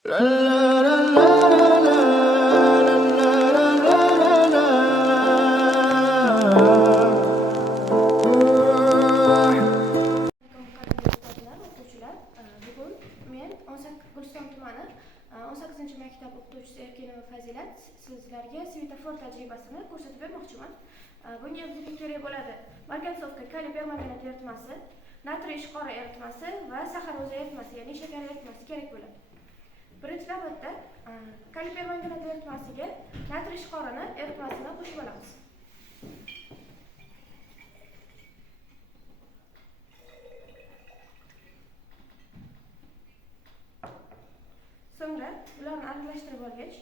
Bugun men Guliston tumani 18-maktab o'qituvchisi Erkinova Fazilat sizlarga svetofor tajribasini ko'rsatib bermoqchiman. Bunga bizga kerak bo'ladi margansovka kaliy permanganat eritmasi, natriy ishqori eritmasi va saxaroza eritmasi, ya'ni shakar eritmasi kerak bo'ladi. Birinchi navbatda kaliy permanganat eritmasiga natriy ishqorini eritmasini qo'shib olamiz. So'ngra ularni aralashtirib olgach,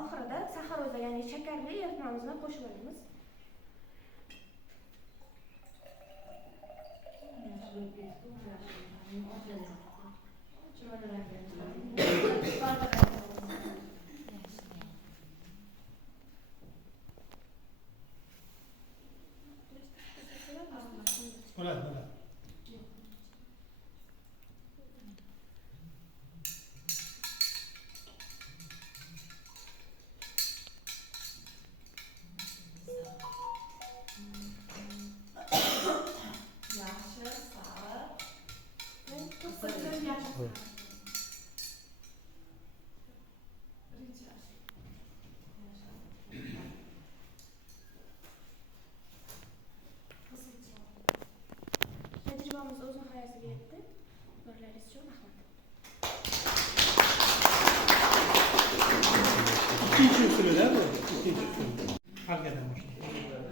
oxirida saxaroza, ya'ni shakarli eritmamizni qo'shib olamiz. Tajribamiz o'z nihoyasiga yetdi. E'tiborlaringiz uchun rahmat.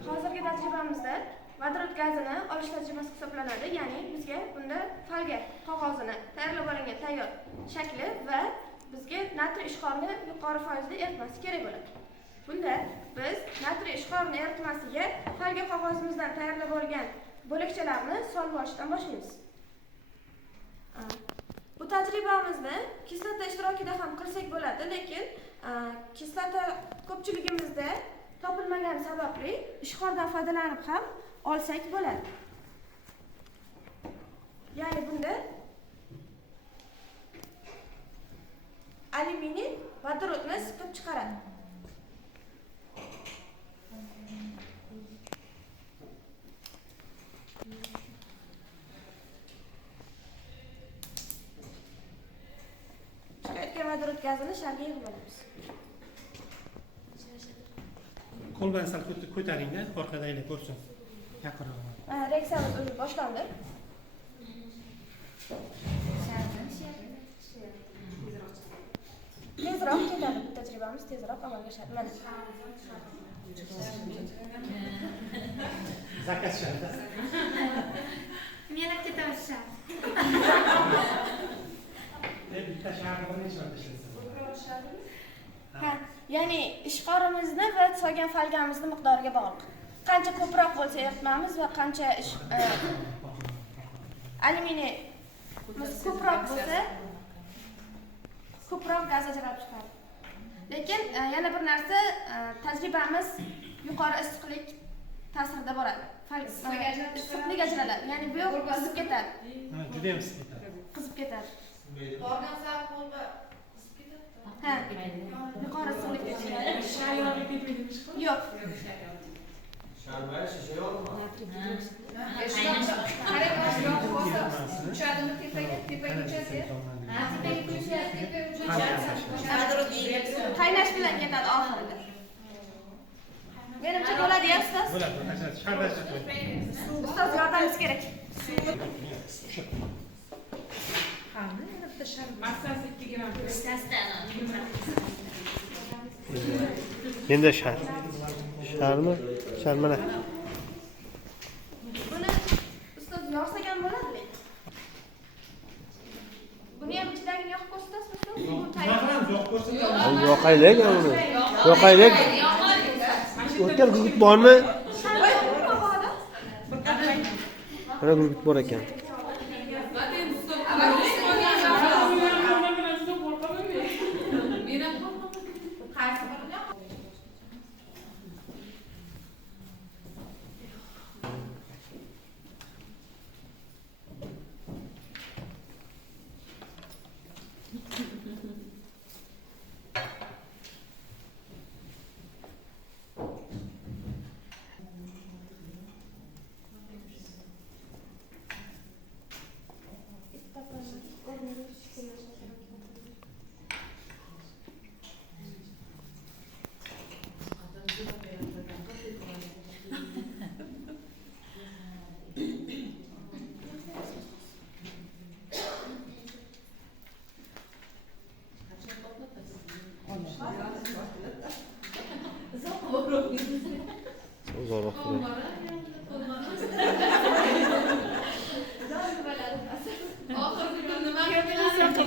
Hozirgi tajribamizda vodorod gazini olish tajribasi hisoblanadi. Ya'ni bizga bunda folga qog'ozini tayyorlab olingan tayyor shakli va bizga natriy ishqorini yuqori foizda eritmasi kerak bo'ladi. Bunda biz natriy ishqorini eritmasiga folga qog'ozimizdan tayyorlab olgan bo'lakchalarni solib olishdan boshlaymiz. Bu tajribamizni kislota ishtirokida ham qilsak bo'ladi, lekin kislota ko'pchiligimizda topilmagani sababli ishqordan foydalanib ham olsak bo'ladi. Ya'ni bunda alyuminiy vodorodni siqib chiqaradi. Chiqayotgan vodorod gazini sharga yig'ib olamiz. Qo'ldan sal ko'taring-da, orqadagini ko'rsin. Yaqinroq. Reaksiyamiz o'zi boshlandi. Tezroq ketadi bu tajribamiz, tezroq amalga oshadi. Mana. Zakaz sharda. Men ham ketamiz shart. Bitta sharni bir necha marta ishlatasiz? Ha, ya'ni ishqorimizni va so'ygan folgamizni miqdoriga bog'liq. Qancha ko'proq bo'lsa eritmamiz va qancha alyuminiy ko'proq bo'lsa ko'proq gaz ajralib chiqadi. Lekin yana bir narsa, tajribamiz yuqori issiqlik ta'sirida boradi. Issiqlik ajraladi. Ya'ni bu qizib ketadi. Juda ham issiq ketadi. Qizib ketadi. Borgan sari qo'lda Ha, yuqori issiqlik ajraladi. Yo'q. Sharbay shisha yo'qmi? Qaynash bilan ketadi oxirida. Menimcha bo'ladi, ustoz. Bo'ladi, sharda Ustoz yordamingiz kerak. Massasi 2 gram. Endi sharmi? Sharmana. Buni ustoz yorsak ham bo'ladi lekin. Buni ham ichidagini yoqib ko'rsatasiz, ustoz? Bu tayyor. Yoqaylik uni. Yoqaylik. O'tgan gugurt bormi? Mana gugurt bor ekan.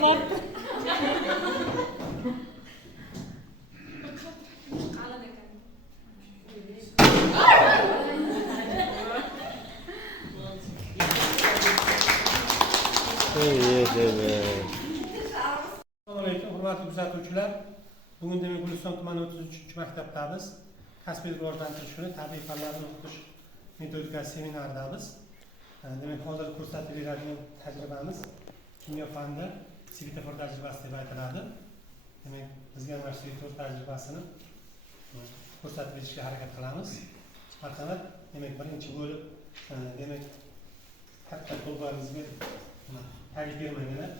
boribdi. Qalin ekan. Assalomu alaykum, hurmatli kuzatuvchilar. Bugun demak Guliston tumani 33-maktabdamiz. Kasbiy rivojlantirish kuni tabiiy fanlarni o'qitish metodikasi seminaridamiz. Demak, hozir ko'rsatib beradigan tajribamiz kimyo fanida svetofor tajribasi deb aytiladi. Demak, bizga mana shu svetofor tajribasini ko'rsatib berishga harakat qilamiz. Marhamat, demak, birinchi bo'lib demak katta qo'lboringizga ta'rif bermanglar.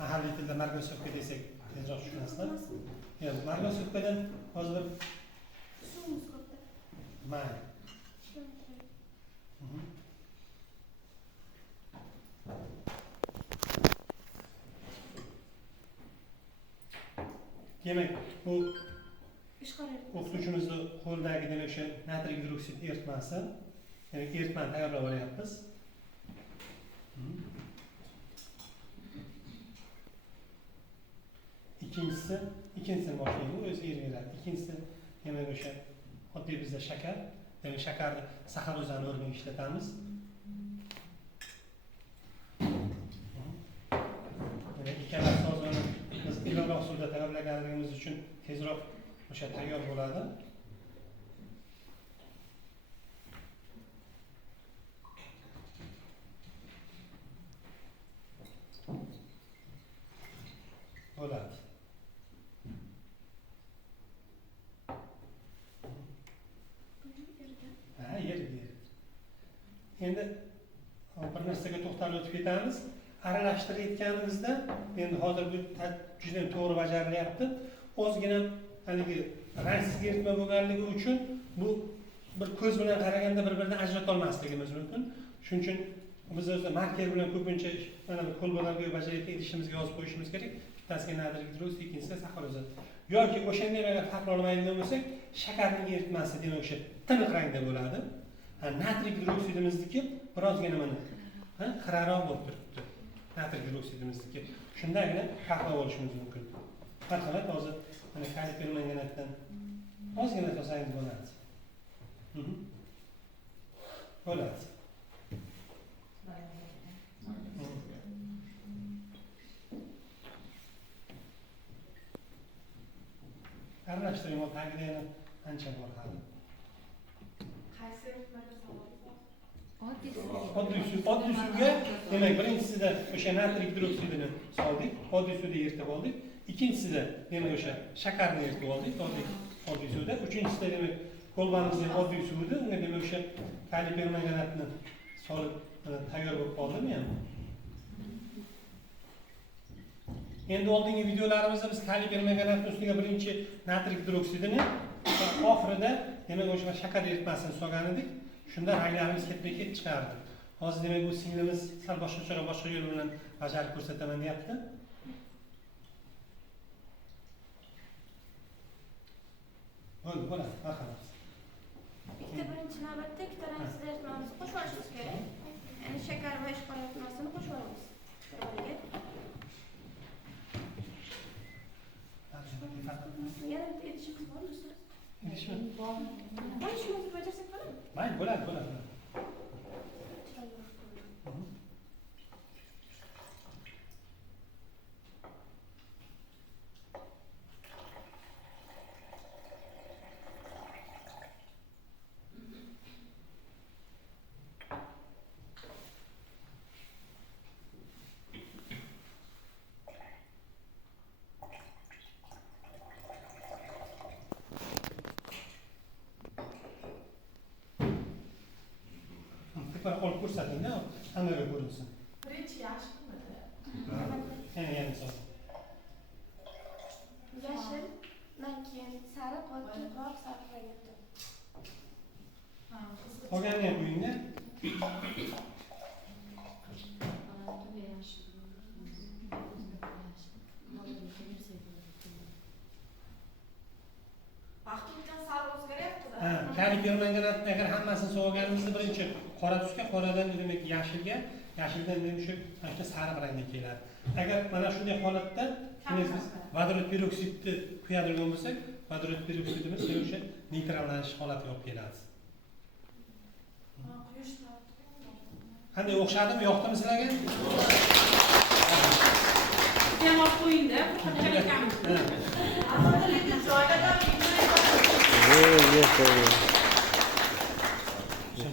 Mahalliy tilda margosovka desak tezroq tushunasizlar. Yo'q, margosovkadan hozir Suvimiz ko'pda. mayli. Demak, bu Ishqorib. o'qituvchimizni qo'lidagi demak o'sha natriy gidroksid eritmasi, demak eritmani tayyorlab olyapmiz. Ikkinchisini boshlaymiz, o'zi eriyveradi. Ikkinchisi demak o'sha oddiy bizda shakar, demak shakarni saxarozani o'rniga ishlatamiz. Demak ikkala sozini biz iliqroq suvda tayyorlaganligimiz uchun tezroq o'sha tayyor bo'ladi. Bo'ladi. Ha, yerdi. Endi bir narsaga to'xtalib o'tib ketamiz. Aralashtirayotganimizda endi hozir bu juda ham to'g'ri bajarilyapti. Ozgina haligi rangsiz eritma bo'lganligi uchun bu bir ko'z bilan qaraganda bir-biridan ajrata olmasligimiz mumkin. Shuning uchun biz o'zi marker bilan ko'pincha mana bu qo'lbolarga bajarayotgan idishimizga yozib qo'yishimiz kerak. Bittasiga natriy gidroksid, ikkinchisiga saxarozat. Yoki o'shanday agar farqlolmaydigan bo'lsak, shakarning eritmasi demak o'sha tiniq rangda bo'ladi. Natriy gidroksidimizniki birozgina mana qiraroq bo'lib turibdi. Natriy gidroksidimizniki shundagina farqlab olishimiz mumkin. Marhamat, hozir mana kaliper manganatdan ozgina to'sangiz bo'ladi. Bo'ladi. Aralashtiring, o tagida yana ancha bor hali. Qaysi eritmaga solasiz? Oddiy suvga demak birinchisida o'sha natriy gidroksidini soldik, oddiy suvda eritib oldik. Ikkinchisida demak o'sha shakarni eritib oldik, oddiy suvda. Uchinchisida demak qo'lbamizning oddiy suvida, unga demak o'sha kaliper manganatni solib tayyor bo'lib qoldimi ham. Endi oldingi videolarimizda biz kaliper manganatning ustiga birinchi natriy gidroksidini oxirida demak o'sha shakar eritmasini solgan edik. Shunda ranglarimiz ketma-ket chiqardi. Hozir demak bu singlimiz sal boshqa yo'l bilan bajarib ko'rsataman deyapti. Bo'ladi, marhamat. Ikkita birinchi navbatda ikkita rangsiz eritmamizni qo'shib olishimiz kerak. Ya'ni shakar va ishqor eritmasini qo'shib olamiz. Yana bitta idishimiz bor, do'stlar. Idishmi? Mana shuni bajarsak bo'ladimi? Mayli, bo'ladi. Olib ko'rsating-da, hammaga ko'rinsin. Birinchi yaxshimidi? Yana sol. Yashildan keyin sariq va ko'proq sariq rangda. Qolganini ham qo'ying-da. Vaqtdan sal o'zgaryapti-da. Kaliper manganatni agar hammasini solganimizda birinchi qora tusga, qoradan demak yashilga, yashildan endi shu mana sariq rangga keladi. Agar mana shunday holatda biz vodorod peroksidni quyadigan bo'lsak, vodorod peroksidimiz o'sha neytrallanish holatiga olib keladi. Qanday o'xshadimi, yoqdimi sizlarga? Temor qo'yingda. Yes,